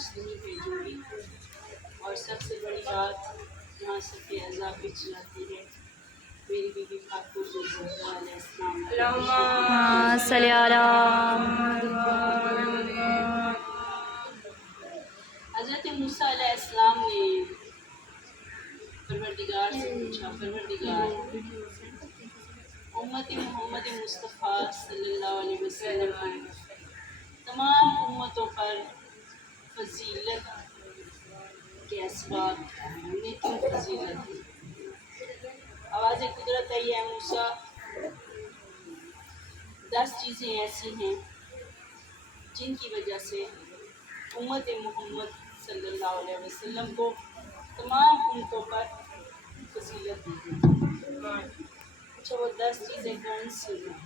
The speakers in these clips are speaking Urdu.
درست نہیں بھیجوں گی۔ اور سب سے بڑی بات جہاں سب کے عذاب بچ جاتی ہے، میری بیوی خاتون الزہرا علیہ السلام اللہم صلی علی محمد۔ حضرت موسیٰ علیہ السلام نے پروردگار سے پوچھا، پروردگار امت محمد مصطفیٰ صلی اللہ علیہ وسلم کو تمام امتوں پر فضیلت کے اسباب انہیں کیوں فضیلت دی؟ آواز قدرت ہے یا موسیٰ، 10 چیزیں ایسی ہیں جن کی وجہ سے امت محمد صلی اللہ علیہ وسلم کو تمام امتوں پر فضیلت دی گئی۔ اچھا وہ 10 چیزیں کون سی ہیں؟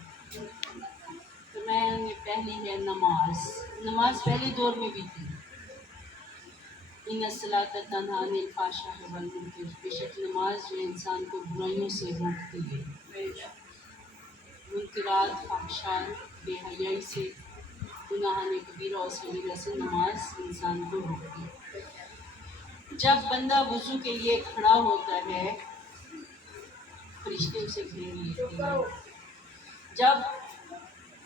تو میں پہلی ہے نماز۔ نماز پہلے دور میں بھی تھی، ان الصلاۃ تنہی عن الفحشاء والمنکر، بے شک نماز جو انسان کو برائیوں سے روکتی ہے، منکرات، فحشاء، بے حیائی سے، گناہ کبیرہ اور صغیرہ سے نماز انسان کو روکتی ہے۔ جب بندہ وضو کے لیے کھڑا ہوتا ہے فرشتے اسے گھیر لیتے ہیں۔ جب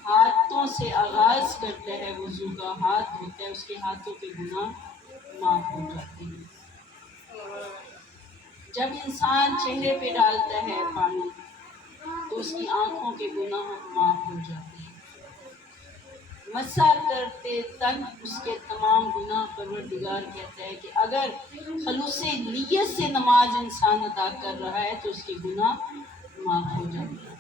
ہاتھوں سے آغاز کرتا ہے وضو کا، ہاتھ دھوتا ہے، اس کے ہاتھوں کے گناہ معاف ہو جاتے ہیں۔ جب انسان چہرے پہ ڈالتا ہے پانی تو اس کی آنکھوں کے گناہ معاف ہو جاتے ہیں۔ مسح کرتے تن اس کے تمام گناہ پروردگار کہتا ہے کہ اگر خلوص نیت سے نماز انسان ادا کر رہا ہے تو اس کے گناہ معاف ہو جاتے ہیں۔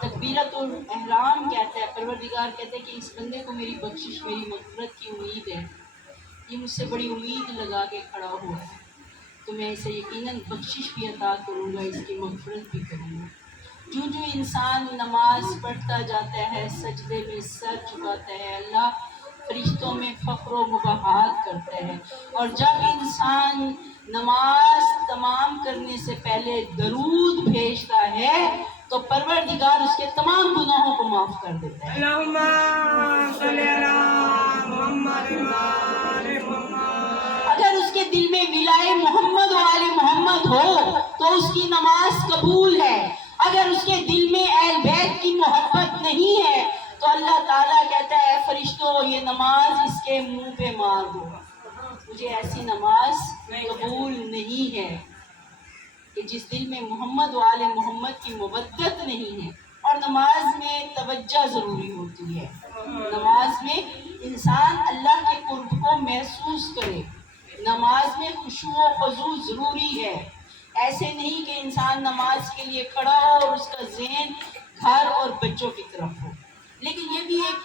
تکبیرۃ الاحرام کہتا ہے، پروردگار کہتا ہے کہ اس بندے کو میری بخشش، میری مغفرت کی امید ہے، یہ مجھ سے بڑی امید لگا کے کھڑا ہوا ہے، تو میں اسے یقیناً بخشش بھی عطا کروں گا، اس کی مغفرت بھی کروں گا۔ جو انسان نماز پڑھتا جاتا ہے، سجدے میں سر جھکاتا ہے، اللہ فرشتوں میں فخر و مباحات کرتا ہے۔ اور جب انسان نماز تمام کرنے سے پہلے درود بھیجتا ہے تو پروردگار اس کے تمام گناہوں کو معاف کر دیتا ہے۔ اللہم صلی علی محمد وآل محمد۔ اگر اس کے دل میں ولائے محمد و آل محمد ہو تو اس کی نماز قبول ہے۔ اگر اس کے دل میں اہل بیت کی محبت نہیں ہے تو اللہ تعالیٰ کہتا ہے فرشتوں یہ نماز اس کے منہ پہ مار دو، مجھے ایسی نماز قبول نہیں ہے۔ کہ جس دل میں محمد و آل محمد کی مودت نہیں ہے۔ اور نماز میں توجہ ضروری ہوتی ہے، نماز میں انسان اللہ کے قرب کو محسوس کرے، نماز میں خشوع و خضوع ضروری ہے۔ ایسے نہیں کہ انسان نماز کے لیے کھڑا ہو اور اس کا ذہن گھر اور بچوں کی طرف ہو۔ لیکن یہ بھی ایک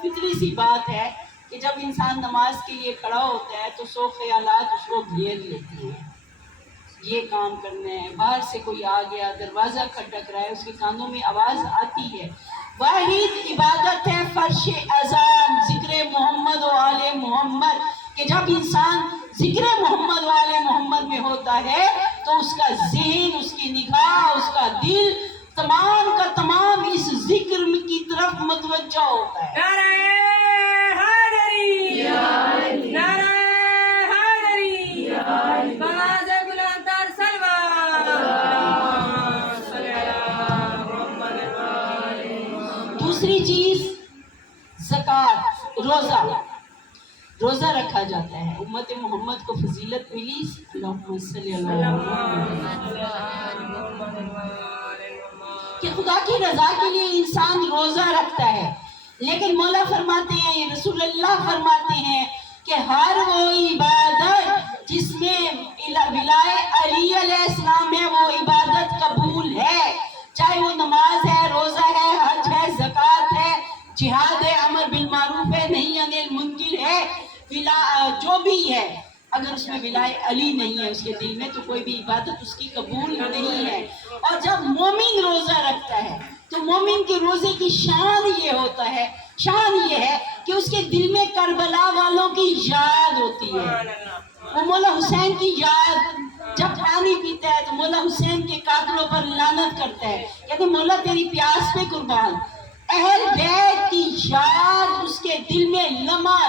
فطری سی بات ہے کہ جب انسان نماز کے لیے کھڑا ہوتا ہے تو 100 خیالات اس کو گھیر لیتی ہیں، یہ کام کرنا ہے، باہر سے کوئی آ گیا، دروازہ کھٹک رہا ہے، اس کے کانوں میں آواز آتی ہے۔ واحد عبادت ہے فرش اعظم ذکر محمد و آل محمد، کہ جب انسان ذکر محمد و آل محمد میں ہوتا ہے تو اس کا ذہن، اس کی نگاہ، اس کا دل تمام کا تمام اس ذکر کی طرف متوجہ ہوتا ہے۔ نعرہ حیدری، نعرہ حیدری، باز بلند تر سلوات، صلی علی محمد وآل محمد۔ دوسری چیز زکوٰۃ، روزہ رکھا جاتا ہے۔ امت محمد کو فضیلت ملی، اللہم صلی اللہ کہ خدا کی رضا کے لیے انسان روزہ رکھتا ہے، لیکن مولا فرماتے ہیں، رسول اللہ فرماتے ہیں کہ ہر وہ عبادت جس میں ولائے علی علیہ السلام ہے وہ عبادت قبول ہے، چاہے وہ نماز ہے، روزہ ہے، حج ہے، زکوٰۃ ہے، جہاد ہے، امر بالمعروف ہے، نہی عن المنکر ہے، جو بھی ہے، اگر اس میں ولائے علی نہیں ہے اس کے دل میں تو کوئی بھی عبادت اس کی قبول نہیں ہے۔ اور جب مومن روزہ رکھتا ہے تو مومن کے روزے کی شان یہ ہوتا ہے، شان یہ ہے کہ اس کے دل میں کربلا والوں کی یاد ہوتی ہے، وہ مولا حسین کی یاد، جب پانی پیتا ہے تو مولا حسین کے قاتلوں پر لعنت کرتا ہے، کہتے ہیں مولا تیری پیاس پہ قربان۔ اہل بیت کی یاد اس کے دل میں لمحہ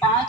5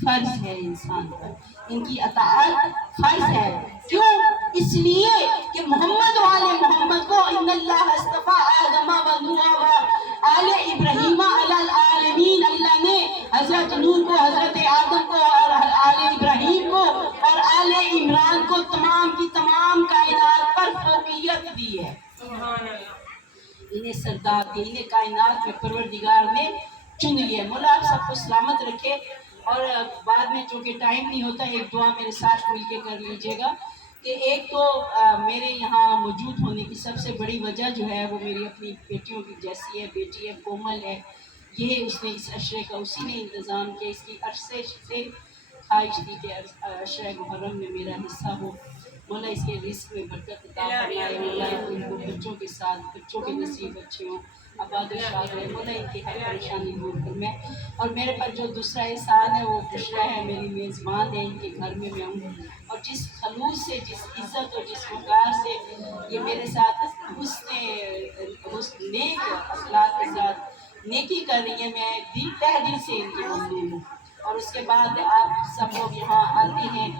فرض ہے انسان پر، ان کی اطاعت فرض ہے۔ کیوں؟ اس لیے کہ محمد والے محمد کو ان اللہ اصطفیٰ آدم و نوح و آل ابراہیم علی العالمین، اللہ نے حضرت نوح کو، حضرت آدم کو اور آل ابراہیم کو اور آل عمران کو تمام کی تمام کائنات پر فوقیت دی ہے۔ سبحان اللہ۔ انہیں سردار دے، انہیں کائنات میں پروردگار نے چن لیا۔ مولا آپ سب کو سلامت رکھے، اور بعد میں چونکہ ٹائم نہیں ہوتا، ایک دعا میرے ساتھ مل کے کر لیجیے گا کہ ایک تو میرے یہاں موجود ہونے کی سب سے بڑی وجہ جو ہے وہ میری اپنی بیٹیوں کی جیسی ہے، بیٹی ہے کومل ہے، یہ اس نے اس عشرے کا اسی نے انتظام کیا، اس کی عرصے سے خواہش تھی کہ عشرہ محرم میں میرا حصہ ہو۔ مولا اس کے رزق میں برکت عطا فرمائے، مولا ان کو بچوں کے ساتھ، بچوں کے نصیب اچھے ہوں، آباد و شاد رہے، مولا ان کی ہر پریشانی دور فرمائے۔ اور میرے پاس جو دوسرا احسان ہے وہ بشرا ہے، میری میزبان ہے، ان کے گھر میں ہوں، اور جس خلوص سے، جس عزت اور جس وقار سے یہ میرے ساتھ حسن نیک اخلاق کے ساتھ نیکی کر رہی ہے، میں تہ دل سے ان کی ممنون ہوں۔ اور اس کے بعد آپ سب لوگ یہاں آتے ہیں،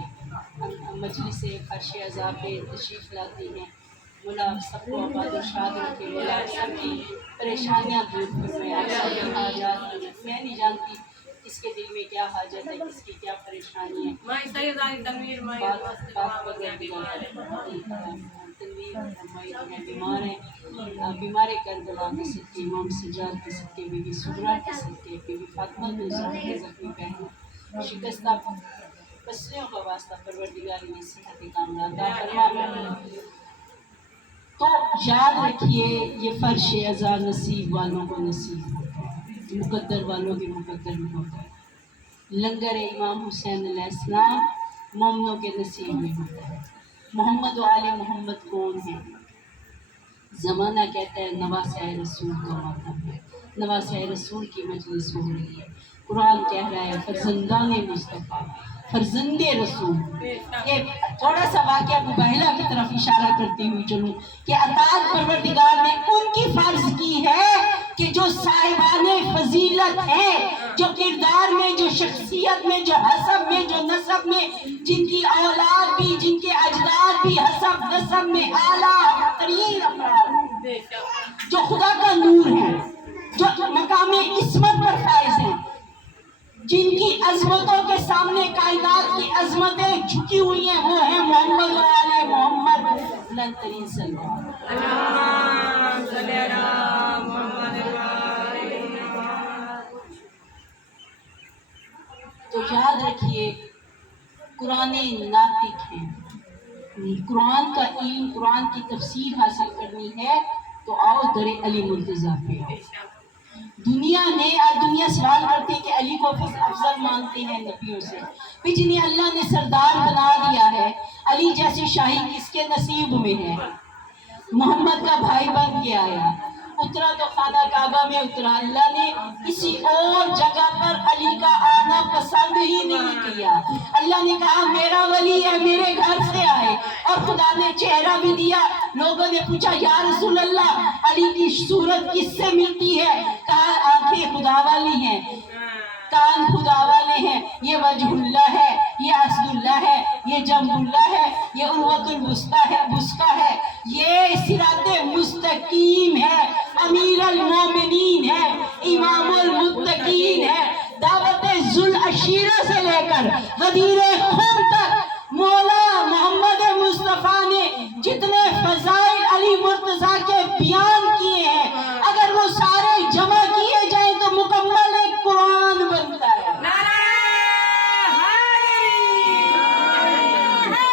مجلس فرش عزا پہ تشریف لاتی ہیں، مولا آپ سب کو آباد و شاد رکھے، مولا آپ سب کی پریشانیاں دور فرمائے، آپ سب کی حاجات دور۔ میں نہیں جانتی کس کے دل میں کیا حاجت ہے، کس کی کیا پریشانی ہے۔ مائی سید علی تنویر مائی تنویر مائی میں بیمار ہیں، بیمار کربلا کے صدقے، امام سجاد کے صدقے، بی بی سغرا کے صدقے، بی بی فاطمہ کے زخمی پہنوں، شکستہ بسریوں کا واسطہ پروردگار نے صحت کاملہ عطا فرما۔ تو یاد رکھیے یہ فرش عزا نصیب والوں کو نصیب ہوتا ہے، مقدر والوں کے مقدر میں ہوتا ہے۔ لنگر امام حسین علیہ السلام مومنوں کے نصیب میں ہوتا ہے۔ محمد و آل محمد کون ہے؟ زمانہ کہتا ہے نواسہ رسول کا ماتم ہے، نواسہ رسول کی مجلس ہو رہی ہے۔ قرآن کہہ رہا ہے فرزندان مصطفیٰ، فرزند رسول۔ یہ تھوڑا سا واقعہ مباہلہ کی طرف اشارہ کرتی ہوئی چلوں کہ اطاعت پروردگار نے ان کی فرض کی ہے کہ جو صاحبان فضیلت ہیں، جو کردار میں، جو شخصیت میں، جو حسب میں، جو نسب میں، جن کی اولاد بھی، جن کے اجداد بھی حسب نسب میں اعلیٰ ترین افراد، جو خدا کا نور ہے، جو مقام عصمت پر فائز ہیں، جن کی عظمتوں کے سامنے کائنات کی عظمتیں جھکی ہوئی ہیں، وہ ہیں محمد و آل محمد بلند ترین سلوات۔ اللہم صلی علی محمد۔ تو یاد رکھیے قرآن ناطق ہے، قرآن کا علم، قرآن کی تفسیر حاصل کرنی ہے تو آؤ در علی مرتضیٰ پہ آؤ۔ دنیا نے، آج دنیا سوال کرتی ہے کہ علی کو افضل مانتے ہیں نبیوں سے، جنہیں اللہ نے سردار بنا دیا ہے، علی جیسی شاہی کس کے نصیب میں ہے؟ محمد کا بھائی بن کے آیا، اترا تو خانہ کعبہ میں اترا، اللہ نے کسی اور جگہ پر علی کا آنا پسند ہی نہیں کیا۔ اللہ نے کہا میرا ولی ہے، میرے گھر سے آئے، اور خدا نے چہرہ بھی دیا۔ لوگوں نے پوچھا یا رسول اللہ علی کی صورت کس سے ملتی ہے؟ کہا آنکھیں خدا والی ہیں، کان خدا والے ہیں، یہ وجہ اللہ ہے، یہ اسد اللہ ہے، یہ جنب اللہ ہے، یہ عروۃ الوسطیٰ ہے، وسطیٰ ہے، یہ صراط مستقیم ہے، امیر المومنین ہے، امام المتقین ہے۔ دعوت ذوالعشیرہ سے لے کر غدیر خون تک مولا محمد مصطفیٰ نے جتنے فضائل علی مرتضیٰ کے بیان کیے ہیں، اگر وہ سارے جمع کیے جائیں تو مکمل ایک قرآن بنتا ہے۔ نعرہ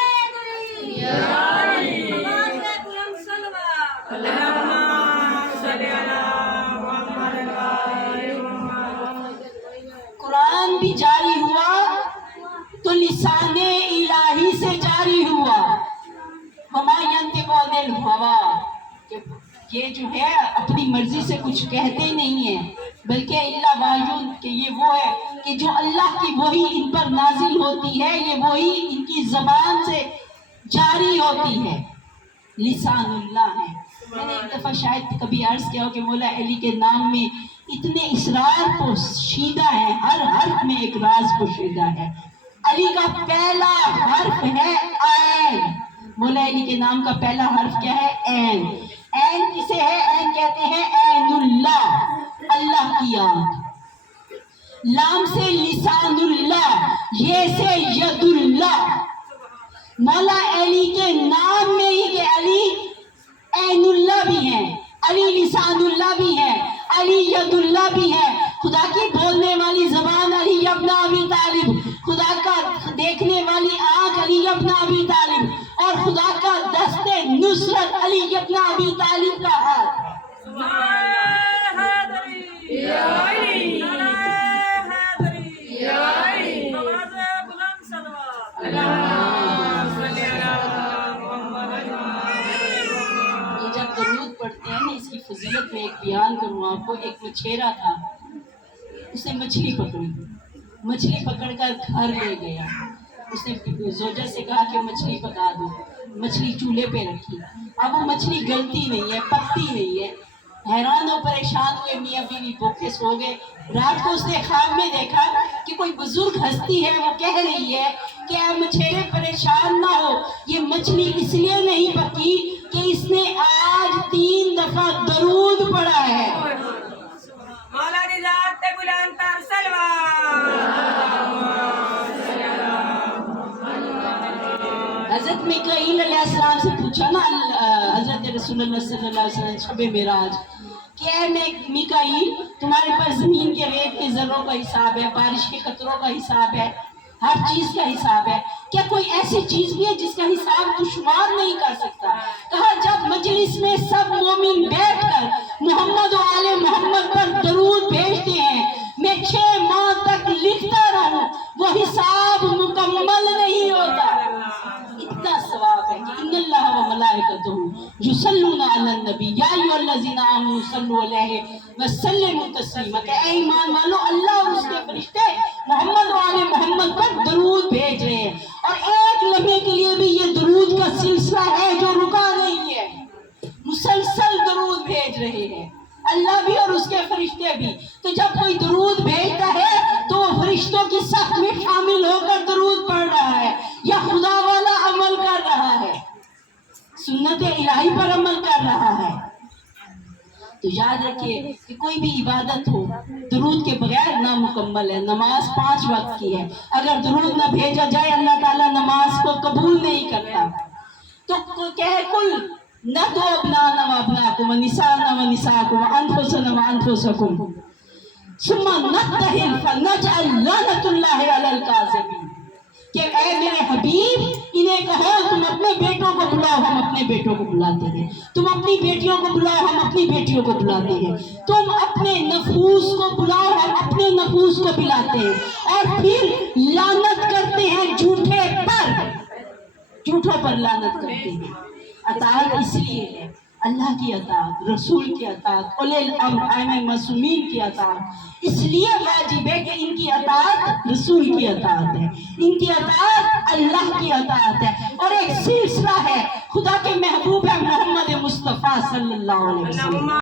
حیدری، اللہم صلی علی محمد۔ قرآن بھی جاری ہوا تو لسان الہی سے جاری ہوا۔ وما ينطق عن الهوى، کہ یہ جو ہے اپنی مرضی سے کچھ کہتے نہیں ہیں، بلکہ الا وحی، کہ یہ وہ ہے کہ جو اللہ کی وحی ان پر نازل ہوتی ہے، یہ وحی ان کی زبان سے جاری ہوتی ہے، لسان اللہ ہے۔ میں نے ایک دفعہ شاید کبھی عرض کیا ہو کہ مولا علی کے نام میں اتنے اسرار پوشیدہ ہیں، ہر حرف میں ایک راز پوشیدہ ہے۔ علی کا پہلا حرف ہے عین، مولا علی کے نام کا پہلا حرف کیا ہے؟ عین۔ عین کسے ہے؟ عین کہتے ہیں عین اللہ، اللہ کی آنکھ۔ لام سے لسان اللہ، یہ سے ید اللہ۔ مولا علی کے نام میں ہی کہ علی عین اللہ بھی ہے، علی لسان اللہ بھی ہے، علی ید اللہ بھی ہے۔ خدا کی بولنے والی زبان علی ابن ابی طالب، خدا کا دیکھنے والی آنکھ علی ابن ابی طالب، اور خدا کا دست نصرت علی ابن ابی طالب کا ہاتھ۔ جب درود پڑھتے ہیں نا، اس کی فضیلت میں ایک بیان کروں آپ کو۔ ایک مچھیرا تھا، اس نے مچھلی پکڑی، مچھلی پکڑ کر گھر لے گیا۔ اس نے زوجہ سے کہا کہ مچھلی پکا دو، مچھلی چولہے پہ رکھی۔ اب وہ مچھلی گلتی نہیں ہے، پکتی نہیں ہے۔ حیران و پریشان ہوئے میاں بیوی، بھوکے سو گئے۔ رات کو اس نے خواب میں دیکھا کہ کوئی بزرگ ہستی ہے، وہ کہہ رہی ہے کہ اے مچھیرے پریشان نہ ہو، یہ مچھلی اس لیے نہیں پکی کہ اس نے آج 3 دفعہ درود پڑھا ہے۔ مولا دی ذات تے بلند تر سلوات۔ حضرت میکائیل علیہ السلام سے پوچھا نا حضرت رسول اللہ صلی اللہ علیہ وسلم شب معراج کہ اے میکائیل، تمہارے پاس زمین کے ریت کے ذروں کا حساب ہے، بارش کے قطروں کا حساب ہے، ہر چیز کا حساب ہے، کیا کوئی ایسی چیز بھی ہے جس کا حساب تو شمار نہیں کر سکتا؟ کہا جب مجلس میں سب مومن بیٹھ کر محمد و آل محمد پر درود بھیجتے ہیں، میں 6 ماہ تک لکھتا رہوں، وہ حساب مکمل نہیں ہوتا۔ اتنا ثواب ہے کہ ان اللہ و ملائکتہ یصلون علی النبی یا ایھا الذین آمنوا صلوا علیہ وسلموا تسلیما، کہ اے ایمان والو، اللہ اور اس کے فرشتے محمد و آل محمد پر درود بھیج رہے ہیں، اور ایک لمحے کے لیے بھی یہ درود کا سلسلہ ہے جو رکا نہیں ہے، مسلسل درود بھیج رہے ہیں اللہ بھی اور اس کے فرشتے بھی۔ تو جب کوئی درود بھیجتا ہے تو وہ فرشتوں کی صف میں شامل ہو کر درود پڑھ رہا ہے، یا خدا والا عمل کر رہا ہے، سنت الہی پر عمل کر رہا ہے۔ تو یاد رکھیے کہ کوئی بھی عبادت ہو درود کے بغیر نامکمل ہے۔ نماز 5 وقت کی ہے، اگر درود نہ بھیجا جائے اللہ تعالیٰ نماز کو قبول نہیں کرتا۔ تو کہہ کل ندعو ابناءنا و ابناءکم ونساءنا و نساءکم وانفسنا و انفسکم ثم نبتہل فنجعل لعنۃ اللہ علی الکاذبین، کہ اے میرے حبیب انہیں کہو تم اپنے بیٹوں کو بلاؤ، ہم اپنے بیٹوں کو بلاتے ہیں، تم اپنی بیٹیوں کو بلاؤ، ہم اپنی بیٹیوں کو بلاتے ہیں، تم اپنے نفوس کو بلاؤ، ہم اپنے نفوس کو بلاتے ہیں، اور پھر لعنت کرتے ہیں جھوٹے پر، جھوٹوں پر لعنت کرتے ہیں۔ اطاعت اس لیے ہے، اللہ کی اطاعت، رسول کی اطاعت، اولی الامر ائمہ معصومین کی اطاعت اس لیے واجب ہے کہ ان کی اطاعت رسول کی اطاعت ہے، ان کی اطاعت اللہ کی اطاعت ہے، اور ایک سلسلہ ہے، خدا کے محبوب ہے محمد مصطفیٰ صلی اللہ علیہ وسلم۔